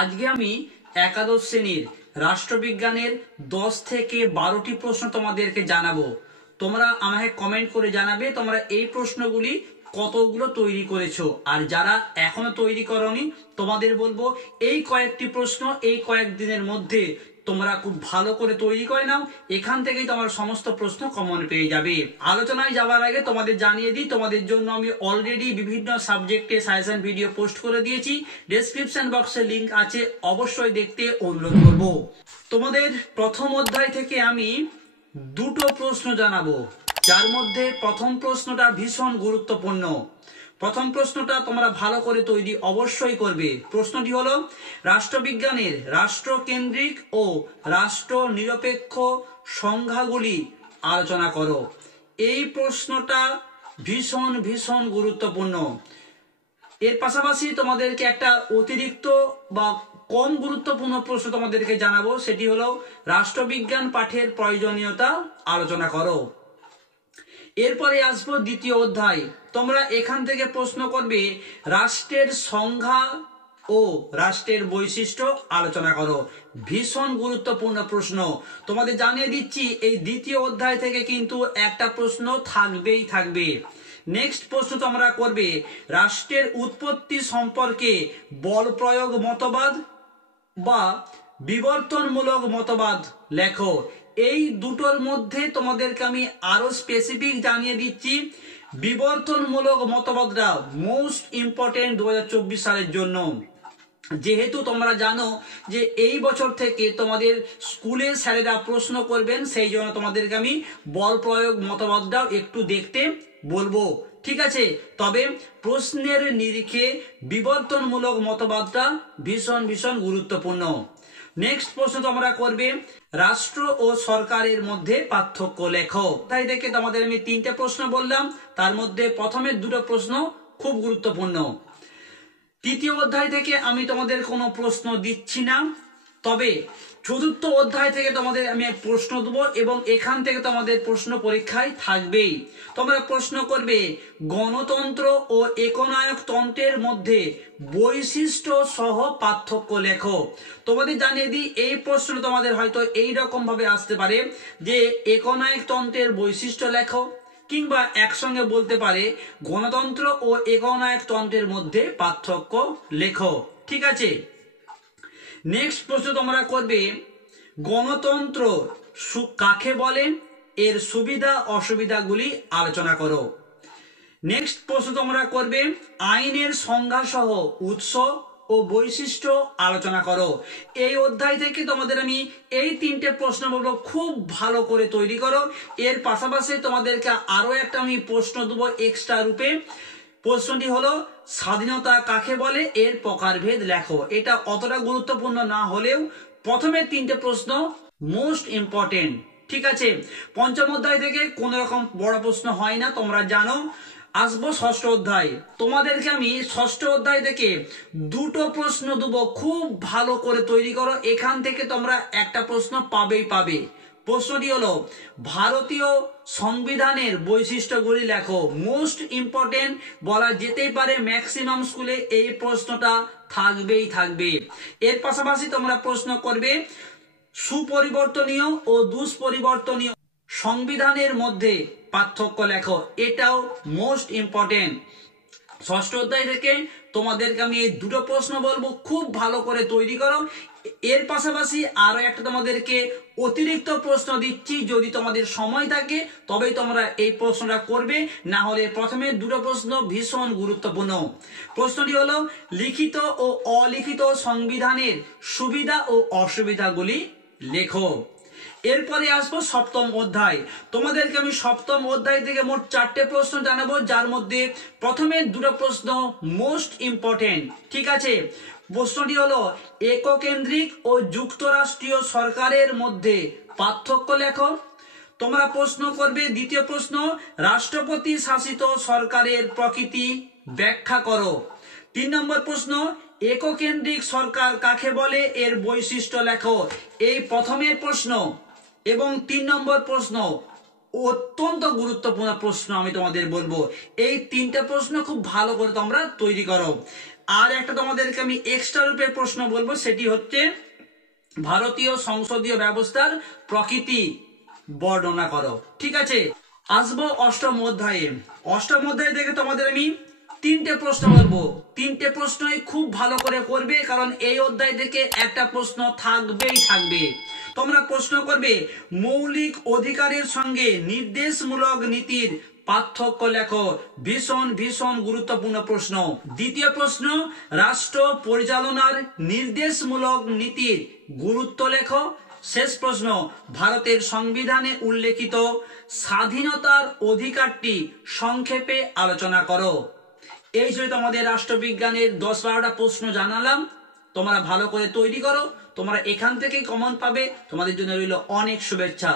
আজকে আমি একাদশ শ্রেণীর রাষ্ট্রবিজ্ঞানের 10 থেকে 12টি প্রশ্ন তোমাদেরকে জানাবো। তোমরা আমাকে কমেন্ট করে জানাবে তোমরা এই প্রশ্নগুলি কতগুলো তৈরি করেছো, আর যারা এখনো তৈরি করোনি তোমাদের বলবো এই কয়েকটি প্রশ্ন এই কয়েকদিনের মধ্যে তোমরা খুব ভালো করে তৈরি করে নাও। এখান থেকেই তোমার সমস্ত প্রশ্ন কমন পেয়ে যাবে। আলোচনায় যাওয়ার আগে তোমাদের জানিয়ে দিই, তোমাদের জন্য আমি অলরেডি বিভিন্ন সাবজেক্টে সাজেশন ভিডিও পোস্ট করে দিয়েছি। ডেসক্রিপশন বক্সে লিংক আছে, অবশ্যই দেখতে অনুরোধ করব। তোমাদের প্রথম অধ্যায় থেকে আমি দুটো প্রশ্ন জানাবো, যার মধ্যে প্রথম প্রশ্নটা ভীষণ গুরুত্বপূর্ণ। প্রথম প্রশ্নটা তোমরা ভালো করে তৈরি অবশ্যই করবে। প্রশ্নটি হলো, রাষ্ট্রবিজ্ঞানের রাষ্ট্রকেন্দ্রিক ও রাষ্ট্র নিরপেক্ষ সংজ্ঞাগুলি আলোচনা করো। এই প্রশ্নটা ভীষণ ভীষণ গুরুত্বপূর্ণ। এর পাশাপাশি তোমাদেরকে একটা অতিরিক্ত বা কম গুরুত্বপূর্ণ প্রশ্ন তোমাদেরকে জানাবো, সেটি হলো রাষ্ট্রবিজ্ঞান পাঠের প্রয়োজনীয়তা আলোচনা করো। এরপরে আসবো দ্বিতীয় অধ্যায়। তোমরা এখান থেকে প্রশ্ন করবে রাষ্ট্রের সংজ্ঞা ও রাষ্ট্রের বৈশিষ্ট্য আলোচনা করো। ভীষণ গুরুত্বপূর্ণ প্রশ্ন। তোমাদের জানিয়ে দিচ্ছি এই দ্বিতীয় অধ্যায় থেকে কিন্তু একটা প্রশ্ন থাকবেই থাকবে। নেক্সট প্রশ্ন তোমরা করবে রাষ্ট্রের উৎপত্তি সম্পর্কে বল প্রয়োগ মতবাদ বা বিবর্তনমূলক মতবাদ লেখো। এই দুটোর মধ্যে তোমাদেরকে আমি আরো স্পেসিফিক জানিয়ে দিচ্ছি, বিবর্তনমূলক মতবাদটা মোস্ট ইম্পর্টেন্ট 2024 সালের জন্য। যেহেতু তোমরা জানো যে এই বছর থেকে তোমাদের স্কুলে স্যারেরা প্রশ্ন করবেন, সেই জন্য তোমাদেরকে আমি বল প্রয়োগ মতবাদটাও একটু দেখতে বলবো, ঠিক আছে? তবে প্রশ্নের নিরিখে বিবর্তনমূলক মতবাদটা ভীষণ ভীষণ গুরুত্বপূর্ণ। নেক্সট প্রশ্ন তোমরা করবে রাষ্ট্র ও সরকারের মধ্যে পার্থক্য লেখো। তাই দেখে তোমাদের আমি 3টে প্রশ্ন বললাম, তার মধ্যে প্রথমের 2টো প্রশ্ন খুব গুরুত্বপূর্ণ। তৃতীয় অধ্যায় থেকে আমি তোমাদের কোনো প্রশ্ন দিচ্ছি না, তবে চতুর্থ অধ্যায় থেকে তোমাদের আমি প্রশ্ন দেবো এবং এখান থেকে তোমাদের প্রশ্ন পরীক্ষায় থাকবেই। তোমরা প্রশ্ন করবে গণতন্ত্র ও একনায়কতন্ত্রের মধ্যে বৈশিষ্ট্য সহ পার্থক্য লেখো। তোমাদের জানিয়ে দিই, এই প্রশ্ন তোমাদের হয়তো এই রকম ভাবে আসতে পারে যে একনায়কতন্ত্রের বৈশিষ্ট্য লেখো, কিংবা একসঙ্গে বলতে পারে গণতন্ত্র ও একনায়কতন্ত্রের মধ্যে পার্থক্য লেখো, ঠিক আছে? নেক্সট প্রশ্ন তোমরা করবে গণতন্ত্র কাকে বলে, এর সুবিধা অসুবিধাগুলি আলোচনা করো। নেক্সট প্রশ্ন তোমরা করবে আইনের সংজ্ঞা সহ উৎস ও বৈশিষ্ট্য আলোচনা করো। এই অধ্যায় থেকে তোমাদের আমি এই 3টে প্রশ্ন বলবো, খুব ভালো করে তৈরি করো। এর পাশাপাশি তোমাদেরকে আরো একটা আমি প্রশ্ন দেবো এক্সট্রা রূপে। প্রশ্নটি হলো স্বাধীনতা কাকে বলে, এর প্রকারভেদ লেখো। এটা অতটা গুরুত্বপূর্ণ না হলেও প্রথমের 3টে প্রশ্ন মোস্ট ইম্পর্টেন্ট, ঠিক আছে? পঞ্চম অধ্যায় থেকে কোন রকম বড় প্রশ্ন হয় না, তোমরা জানো। আসবো ষষ্ঠ অধ্যায়। তোমাদেরকে আমি ষষ্ঠ অধ্যায় থেকে 2টো প্রশ্ন দেবো, খুব ভালো করে তৈরি করো। এখান থেকে তোমরা একটা প্রশ্ন পাবেই পাবে। প্রশ্নটি হলো ভারতীয় সংবিধানের বৈশিষ্ট্যগুলি লেখো। মোস্ট ইম্পর্টেন্ট বলা যেতেই পারে, ম্যাক্সিমাম স্কুলে এই প্রশ্নটা থাকবেই থাকবে। এর পাশাপাশি তোমরা প্রশ্ন করবে সুপরিবর্তনীয় ও দুষ্পরিবর্তনীয় সংবিধানের মধ্যে পার্থক্য লেখো। এটাও মোস্ট ইম্পর্টেন্ট। ষষ্ঠ অধ্যায় থেকে তোমাদেরকে আমি এই 2টো প্রশ্ন বলবো, খুব ভালো করে তৈরি করো। এর পাশাপাশি আরো একটা তোমাদেরকে অতিরিক্ত প্রশ্ন দিচ্ছি, যদি তোমাদের সময় থাকে তবেই তোমরা এই প্রশ্নটা করবে, না হলে প্রথমে 2টো প্রশ্ন ভীষণ গুরুত্বপূর্ণ। প্রশ্নটি হলো লিখিত ও অলিখিত সংবিধানের সুবিধা ও অসুবিধাগুলি লেখো। এরপরে আসবো সপ্তম অধ্যায়। তোমাদেরকে আমি সপ্তম অধ্যায় থেকে মোট 4টে প্রশ্ন জানাবো, যার মধ্যে প্রথমের 2টো প্রশ্ন মোস্ট ইম্পর্টেন্ট, ঠিক আছে? প্রশ্নটি হলো এককেন্দ্রিক ও যুক্তরাষ্ট্রীয় সরকারের মধ্যে পার্থক্য লেখো। তোমরা প্রশ্ন করবে দ্বিতীয় প্রশ্ন রাষ্ট্রপতি শাসিত সরকারের প্রকৃতি ব্যাখ্যা করো। 3 নম্বর প্রশ্ন এককেন্দ্রিক সরকার কাকে বলে, এর বৈশিষ্ট্য লেখো। এই প্রথমের প্রশ্ন এবং 3 নম্বর প্রশ্ন অত্যন্ত গুরুত্বপূর্ণ প্রশ্ন আমি তোমাদের বলবো। এই 3টে প্রশ্ন খুব ভালো করে তোমরা তৈরি করো। আর একটা তোমাদেরকে আমি এক্সট্রা রূপে প্রশ্ন বলবো, সেটি হচ্ছে ভারতীয় সংসদীয় ব্যবস্থার প্রকৃতি বর্ণনা করো। ঠিক আছে, আসবো অষ্টম অধ্যায়ে। অষ্টম অধ্যায় থেকে তোমাদের আমি তিনটে প্রশ্ন বলবো, তিনটে প্রশ্নই খুব ভালো করে করবে, কারণ এই অধ্যায় থেকে একটা প্রশ্ন থাকবেই থাকবে। তোমরা প্রশ্ন করবে মৌলিক অধিকারের সঙ্গে নির্দেশমূলক নীতির পার্থক্য লেখো। ভীষণ ভীষণ গুরুত্বপূর্ণ প্রশ্ন। দ্বিতীয় প্রশ্ন, রাষ্ট্র পরিচালনার নির্দেশমূলক নীতির গুরুত্ব লেখো। শেষ প্রশ্ন, ভারতের সংবিধানে উল্লেখিত স্বাধীনতার অধিকারটি সংক্ষেপে আলোচনা করো। এই যে তোমাদের রাষ্ট্রবিজ্ঞানের 10-12টা প্রশ্ন জানালাম, তোমরা ভালো করে তৈরি করো। তোমরা এখান থেকে কমন পাবে। তোমাদের জন্য রইল অনেক শুভেচ্ছা।